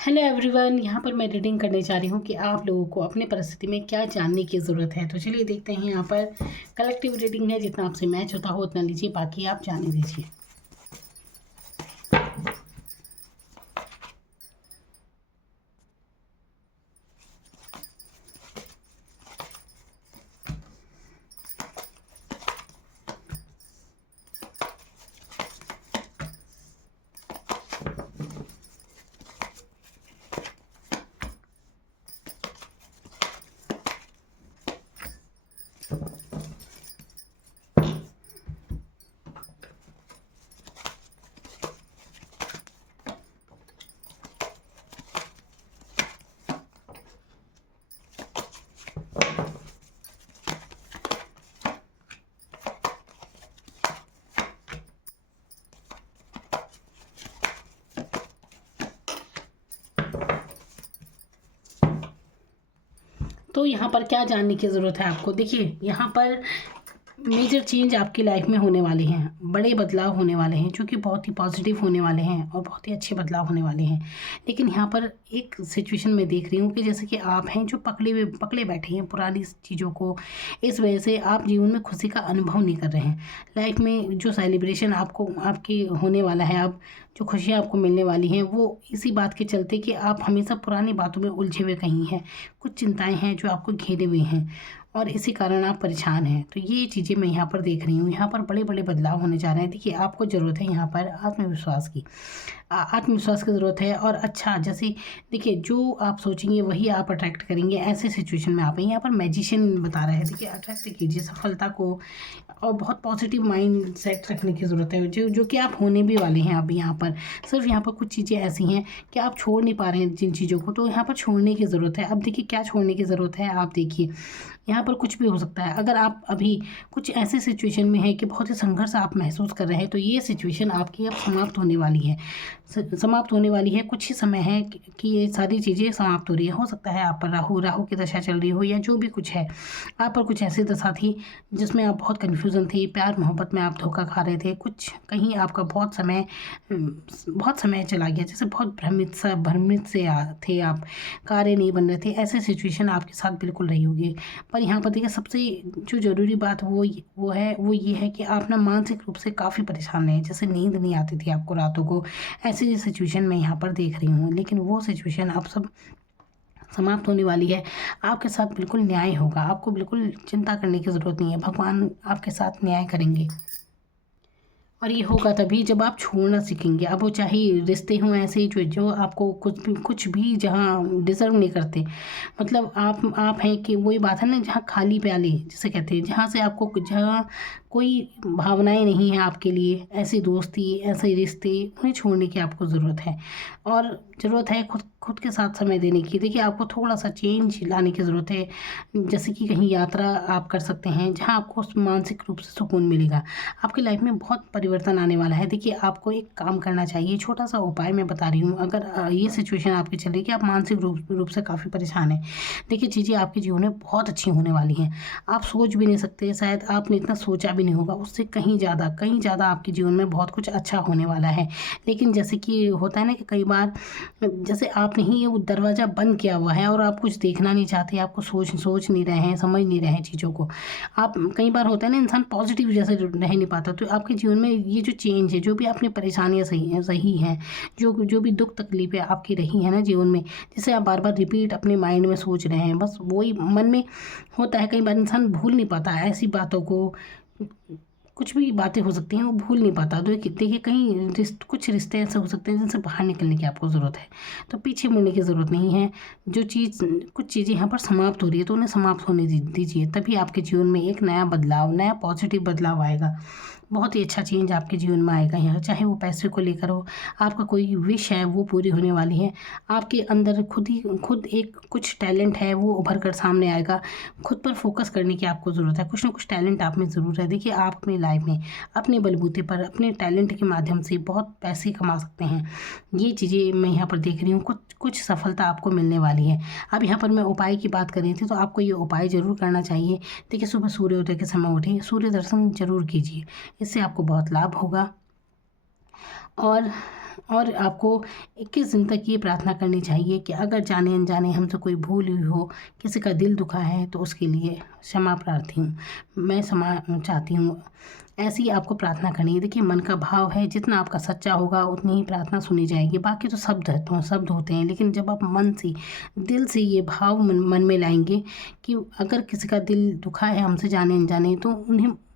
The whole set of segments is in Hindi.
हेलो एवरीवन, यहाँ पर मैं रीडिंग करने जा रही हूँ कि आप लोगों को अपने परिस्थिति में क्या जानने की ज़रूरत है। तो चलिए देखते हैं। यहाँ पर कलेक्टिव रीडिंग है, जितना आपसे मैच होता हो उतना लीजिए, बाकी आप जाने दीजिए। तो यहाँ पर क्या जानने की ज़रूरत है आपको, देखिए यहाँ पर मेजर चेंज आपकी लाइफ में होने वाले हैं, बड़े बदलाव होने वाले हैं जो कि बहुत ही पॉजिटिव होने वाले हैं और बहुत ही अच्छे बदलाव होने वाले हैं। लेकिन यहाँ पर एक सिचुएशन में देख रही हूँ कि जैसे कि आप हैं जो पकड़े बैठे हैं पुरानी चीज़ों को। इस वजह से आप जीवन में खुशी का अनुभव नहीं कर रहे हैं। लाइफ में जो सेलिब्रेशन आपको आपकी होने वाला है, आप जो खुशियाँ आपको मिलने वाली हैं, वो इसी बात के चलते कि आप हमेशा पुरानी बातों में उलझे हुए कहीं हैं। कुछ चिंताएं हैं जो आपको घेरे हुए हैं और इसी कारण आप परेशान हैं। तो ये चीज़ें मैं यहाँ पर देख रही हूँ। यहाँ पर बड़े बड़े बदलाव होने जा रहे हैं। देखिए, आपको ज़रूरत है यहाँ पर आत्मविश्वास की। आत्मविश्वास की ज़रूरत है। और अच्छा, जैसे देखिए, जो आप सोचेंगे वही आप अट्रैक्ट करेंगे, ऐसे सिचुएशन में आप हैं। यहाँ पर मैजिशियन बता रहा है। देखिए, अट्रैक्ट कीजिए सफलता को और बहुत पॉजिटिव माइंड सेट रखने की ज़रूरत है, जो जो कि आप होने भी वाले हैं। अब यहाँ पर सिर्फ यहाँ पर कुछ चीज़ें ऐसी हैं कि आप छोड़ नहीं पा रहे हैं जिन चीज़ों को, तो यहाँ पर छोड़ने की ज़रूरत है। अब देखिए, क्या छोड़ने की ज़रूरत है, आप देखिए यहाँ पर कुछ भी हो सकता है। अगर आप अभी कुछ ऐसे सिचुएशन में हैं कि बहुत ही संघर्ष आप महसूस कर रहे हैं, तो ये सिचुएशन आपकी अब समाप्त होने वाली है। समाप्त होने वाली है। कुछ ही समय है कि ये सारी चीज़ें समाप्त हो रही है। हो सकता है आप पर राहु की दशा चल रही हो, या जो भी कुछ है, आप पर कुछ ऐसी दशा थी जिसमें आप बहुत कन्फ्यूज़न थी, प्यार मोहब्बत में आप धोखा खा रहे थे, कुछ कहीं आपका बहुत समय चला गया, जैसे बहुत भ्रमित से थे आप, कार्य नहीं बन रहे थे। ऐसे सिचुएशन आपके साथ बिल्कुल रही होगी। पर यहाँ पर देखिए, सबसे जो ज़रूरी बात वो ये है कि आप ना मानसिक रूप से काफ़ी परेशान हैं। जैसे नींद नहीं आती थी आपको रातों को, ऐसी सिचुएशन मैं यहाँ पर देख रही हूँ। लेकिन वो सिचुएशन अब सब समाप्त होने वाली है। आपके साथ बिल्कुल न्याय होगा। आपको बिल्कुल चिंता करने की ज़रूरत नहीं है। भगवान आपके साथ न्याय करेंगे। और ये होगा तभी जब आप छोड़ना सीखेंगे। अब वो चाहे रिश्ते हों ऐसे जो जो आपको कुछ भी जहाँ डिज़र्व नहीं करते। मतलब आप हैं कि वही बात है ना, जहाँ खाली प्याले जिसे कहते हैं, जहाँ कोई भावनाएं नहीं हैं आपके लिए, ऐसी दोस्ती, ऐसे रिश्ते, उन्हें छोड़ने की आपको ज़रूरत है। और ज़रूरत है खुद के साथ समय देने की। देखिए, आपको थोड़ा सा चेंज लाने की ज़रूरत है। जैसे कि कहीं यात्रा आप कर सकते हैं जहाँ आपको मानसिक रूप से सुकून मिलेगा। आपकी लाइफ में बहुत परिवर्तन आने वाला है। देखिए, आपको एक काम करना चाहिए, छोटा सा उपाय मैं बता रही हूँ। अगर ये सिचुएशन आपकी चल रही है कि आप मानसिक रूप से काफ़ी परेशान हैं, देखिए चीज़ें आपके जीवन में बहुत अच्छी होने वाली हैं। आप सोच भी नहीं सकते, शायद आपने इतना सोचा भी नहीं होगा, उससे कहीं ज़्यादा आपके जीवन में बहुत कुछ अच्छा होने वाला है। लेकिन जैसे कि होता है ना कि कई बार जैसे आपने ही ये वो दरवाज़ा बंद किया हुआ है और आप कुछ देखना नहीं चाहते, आपको सोच नहीं रहे हैं, समझ नहीं रहे हैं चीज़ों को। आप कई बार होता है ना, इंसान पॉजिटिव जैसे रह नहीं पाता। तो आपके जीवन में ये जो चेंज है, जो भी आपने परेशानियाँ सही हैं, जो भी दुख तकलीफ़ें आपकी रही हैं ना जीवन में, जिसे आप बार बार रिपीट अपने माइंड में सोच रहे हैं, बस वही मन में होता है। कई बार इंसान भूल नहीं पाता है ऐसी बातों को। कुछ भी बातें हो सकती हैं, वो भूल नहीं पाता। तो देखिए, कुछ रिश्ते ऐसे हो सकते हैं जिनसे बाहर निकलने की आपको ज़रूरत है। तो पीछे मुड़ने की ज़रूरत नहीं है। कुछ चीज़ें यहाँ पर समाप्त हो रही है, तो उन्हें समाप्त होने दीजिए। तभी आपके जीवन में एक नया पॉजिटिव बदलाव आएगा। बहुत ही अच्छा चेंज आपके जीवन में आएगा यहाँ। चाहे वो पैसे को लेकर हो, आपका कोई विश है वो पूरी होने वाली है। आपके अंदर खुद एक कुछ टैलेंट है, वो उभर कर सामने आएगा। खुद पर फोकस करने की आपको ज़रूरत है। कुछ ना कुछ टैलेंट आप में ज़रूर है। देखिए, आप अपनी लाइफ में अपने बलबूते पर, अपने टैलेंट के माध्यम से बहुत पैसे कमा सकते हैं। ये चीज़ें मैं यहाँ पर देख रही हूँ। कुछ सफलता आपको मिलने वाली है। अब यहाँ पर मैं उपाय की बात कर रही थी, तो आपको ये उपाय ज़रूर करना चाहिए। देखिए, सुबह सूर्योदय के समय उठिए, सूर्य दर्शन ज़रूर कीजिए। इससे आपको बहुत लाभ होगा। और और आपको 21 दिन तक ये प्रार्थना करनी चाहिए कि अगर जाने अनजाने हमसे कोई भूल हुई हो, किसी का दिल दुखा है, तो उसके लिए क्षमा प्रार्थी हूँ, मैं क्षमा चाहती हूँ। ऐसी आपको प्रार्थना करनी है। देखिए, मन का भाव है, जितना आपका सच्चा होगा उतनी ही प्रार्थना सुनी जाएगी। बाकी तो शब्द होते हैं, लेकिन जब आप मन से, दिल से ये भाव मन में लाएंगे कि अगर किसी का दिल दुखा है हमसे जाने अनजाने, तो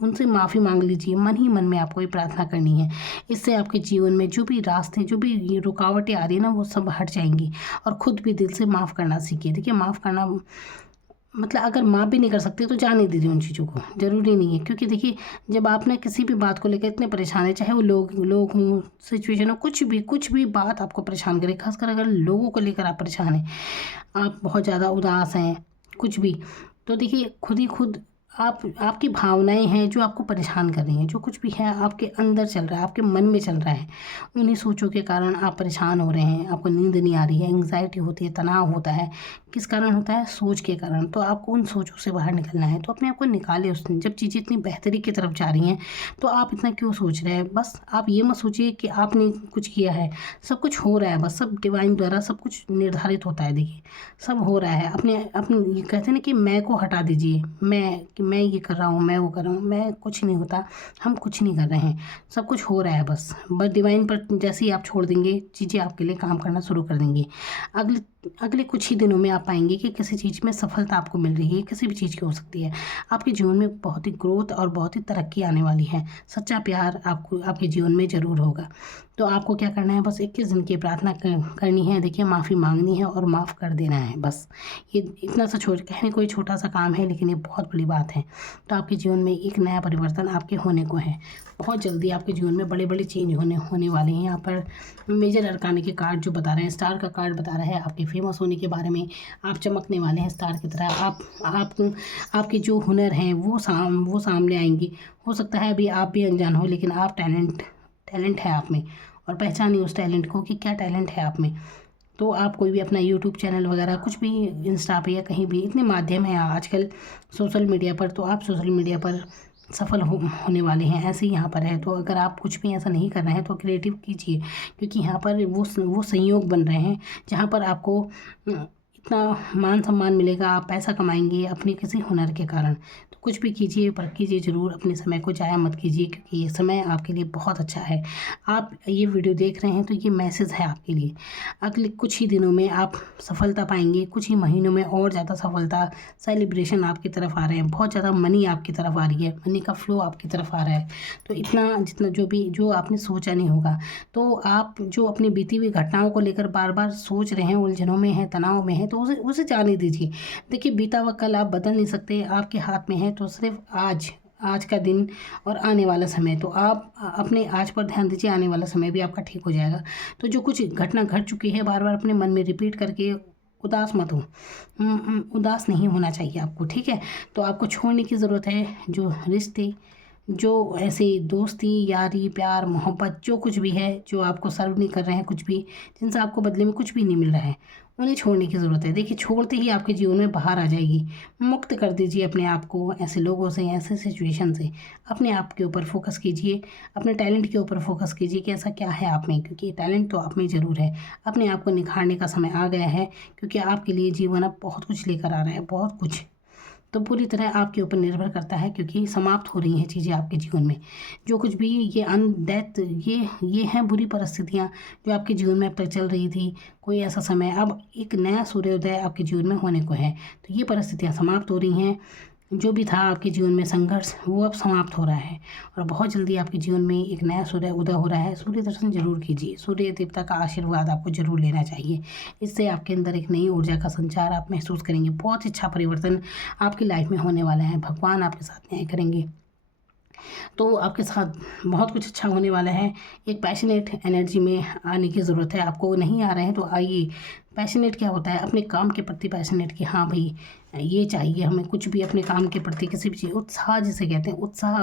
उनसे माफ़ी मांग लीजिए। मन ही मन में आपको ये प्रार्थना करनी है। इससे आपके जीवन में जो भी रास्ते, जो भी ये रुकावटें आ रही है ना, वो सब हट जाएंगी। और ख़ुद भी दिल से माफ़ करना सीखिए। देखिए, माफ़ करना मतलब अगर माफ़ भी नहीं कर सकते तो जाने दीजिए उन चीज़ों को, ज़रूरी नहीं है। क्योंकि देखिए, जब आप ना किसी भी बात को लेकर इतने परेशान हैं, चाहे वो लोग हों, सिचुएशन हो, कुछ भी बात आपको परेशान करे, खासकर अगर लोगों को लेकर आप परेशान हैं, आप बहुत ज़्यादा उदास हैं, कुछ भी, तो देखिए खुद ही खुद आपकी भावनाएं हैं जो आपको परेशान कर रही हैं। जो कुछ भी है आपके अंदर चल रहा है, आपके मन में चल रहा है, उन्हीं सोचों के कारण आप परेशान हो रहे हैं, आपको नींद नहीं आ रही है, एंग्जाइटी होती है, तनाव होता है। किस कारण होता है? सोच के कारण। तो आपको उन सोचों से बाहर निकलना है, तो अपने आप को निकाले उसमें। जब चीज़ें इतनी बेहतरी की तरफ जा रही हैं, तो आप इतना क्यों सोच रहे हैं? बस आप ये मत सोचिए कि आपने कुछ किया है, सब कुछ हो रहा है, बस सब डिवाइन द्वारा सब कुछ निर्धारित होता है। देखिए, सब हो रहा है। अपने ये कहते हैं ना कि मैं को हटा दीजिए, मैं ये कर रहा हूँ, मैं वो कर रहा हूँ, मैं कुछ नहीं होता, हम कुछ नहीं कर रहे हैं, सब कुछ हो रहा है। बस डिवाइन पर जैसे ही आप छोड़ देंगे, चीज़ें आपके लिए काम करना शुरू कर देंगी। अगले कुछ ही दिनों में आप पाएंगे कि किसी चीज़ में सफलता आपको मिल रही है, किसी भी चीज़ की हो सकती है। आपके जीवन में बहुत ही ग्रोथ और बहुत ही तरक्की आने वाली है। सच्चा प्यार आपको आपके जीवन में ज़रूर होगा। तो आपको क्या करना है? बस 21 दिन की प्रार्थना करनी है। देखिए, माफ़ी मांगनी है और माफ़ कर देना है। बस ये इतना सा कहने कोई छोटा सा काम है, लेकिन ये बहुत बड़ी बात है। तो आपके जीवन में एक नया परिवर्तन आपके होने को है। बहुत जल्दी आपके जीवन में बड़े बड़े चेंज होने वाले हैं। यहाँ पर मेजर अरकाने के कार्ड जो बता रहे हैं, स्टार का कार्ड बता रहा है आपके फेमस होने के बारे में। आप चमकने वाले हैं स्टार की तरह। आपके जो हुनर हैं वो सामने आएंगी। हो सकता है अभी आप भी अनजान हो, लेकिन आप टैलेंट है आप में, और पहचानिए उस टैलेंट को कि क्या टैलेंट है आप में। तो आप कोई भी अपना यूट्यूब चैनल वगैरह कुछ भी, इंस्टा पे या कहीं भी, इतने माध्यम हैं आजकल सोशल मीडिया पर, तो आप सोशल मीडिया पर सफल होने वाले हैं। ऐसे ही यहाँ पर है। तो अगर आप कुछ भी ऐसा नहीं कर रहे हैं तो क्रिएटिव कीजिए, क्योंकि यहाँ पर वो संयोग बन रहे हैं जहाँ पर आपको इतना मान सम्मान मिलेगा, आप पैसा कमाएंगे अपने किसी हुनर के कारण। तो कुछ भी कीजिए, पर कीजिए ज़रूर, अपने समय को ज़ाया मत कीजिए, क्योंकि ये समय आपके लिए बहुत अच्छा है। आप ये वीडियो देख रहे हैं तो ये मैसेज है आपके लिए। अगले कुछ ही दिनों में आप सफलता पाएंगे, कुछ ही महीनों में और ज़्यादा सफलता, सेलिब्रेशन आपकी तरफ आ रहे हैं, बहुत ज़्यादा मनी आपकी तरफ आ रही है, मनी का फ्लो आपकी तरफ आ रहा है। तो इतना जितना जो आपने सोचा नहीं होगा, तो आप जो अपनी बीती हुई घटनाओं को लेकर बार बार सोच रहे हैं, उलझनों में हैं, तनाव में हैं, तो उसे जाने दीजिए। देखिए, बीता हुआ कल आप बदल नहीं सकते, आपके हाथ में है तो सिर्फ आज का दिन और आने वाला समय। तो आप अपने आज पर ध्यान दीजिए, आने वाला समय भी आपका ठीक हो जाएगा। तो जो कुछ घटना घट चुकी है, बार बार अपने मन में रिपीट करके उदास मत हो। उदास नहीं होना चाहिए आपको, ठीक है? तो आपको छोड़ने की ज़रूरत है जो रिश्ते, जो ऐसे दोस्ती, यारी, प्यार, मोहब्बत, जो कुछ भी है, जो आपको सर्व नहीं कर रहे हैं, कुछ भी, जिनसे आपको बदले में कुछ भी नहीं मिल रहा है, उन्हें छोड़ने की ज़रूरत है। देखिए, छोड़ते ही आपके जीवन में बाहर आ जाएगी। मुक्त कर दीजिए अपने आप को ऐसे लोगों से, ऐसे सिचुएशन से। अपने आप के ऊपर फोकस कीजिए, अपने टैलेंट के ऊपर फोकस कीजिए कि ऐसा क्या है आप में, क्योंकि टैलेंट तो आप में ज़रूर है। अपने आप को निखारने का समय आ गया है, क्योंकि आपके लिए जीवन अब बहुत कुछ लेकर आ रहा है, बहुत कुछ। तो पूरी तरह आपके ऊपर निर्भर करता है, क्योंकि समाप्त हो रही हैं चीज़ें आपके जीवन में। जो कुछ भी ये डेथ, ये हैं बुरी परिस्थितियाँ जो आपके जीवन में अब तक चल रही थी। कोई ऐसा समय, अब एक नया सूर्योदय आपके जीवन में होने को है। तो ये परिस्थितियाँ समाप्त हो रही हैं। जो भी था आपके जीवन में संघर्ष, वो अब समाप्त हो रहा है, और बहुत जल्दी आपके जीवन में एक नया सूर्य उदय हो रहा है। सूर्य दर्शन जरूर कीजिए, सूर्य देवता का आशीर्वाद आपको जरूर लेना चाहिए। इससे आपके अंदर एक नई ऊर्जा का संचार आप महसूस करेंगे। बहुत अच्छा परिवर्तन आपकी लाइफ में होने वाला है। भगवान आपके साथ न्याय करेंगे, तो आपके साथ बहुत कुछ अच्छा होने वाला है। एक पैशनेट एनर्जी में आने की ज़रूरत है। आपको नहीं आ रहे हैं तो आइए। पैशनेट क्या होता है? अपने काम के प्रति पैशनेट, कि हाँ भाई ये चाहिए हमें, कुछ भी अपने काम के प्रति, किसी भी चीज़, उत्साह जिसे कहते हैं, उत्साह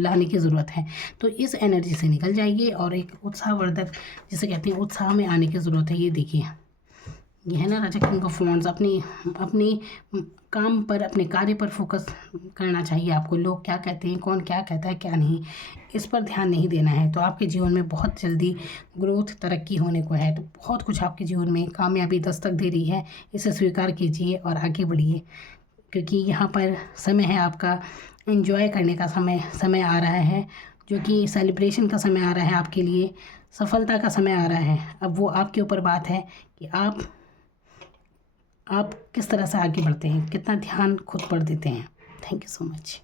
लाने की ज़रूरत है। तो इस एनर्जी से निकल जाइए और एक उत्साहवर्धक जिसे कहते हैं, उत्साह में आने की ज़रूरत है। ये देखिए, ये है ना राजा किंग ऑफ वॉन्ड्स। अपनी काम पर, अपने कार्य पर फोकस करना चाहिए आपको। लोग क्या कहते हैं, कौन क्या कहता है, क्या नहीं, इस पर ध्यान नहीं देना है। तो आपके जीवन में बहुत जल्दी ग्रोथ, तरक्की होने को है। तो बहुत कुछ आपके जीवन में कामयाबी दस्तक दे रही है। इसे स्वीकार कीजिए और आगे बढ़िए, क्योंकि यहाँ पर समय है आपका एंजॉय करने का। समय आ रहा है, जो कि सेलिब्रेशन का समय आ रहा है आपके लिए, सफलता का समय आ रहा है। अब वो आपके ऊपर बात है कि आप किस तरह से आगे बढ़ते हैं, कितना ध्यान खुद पर देते हैं। Thank you so much.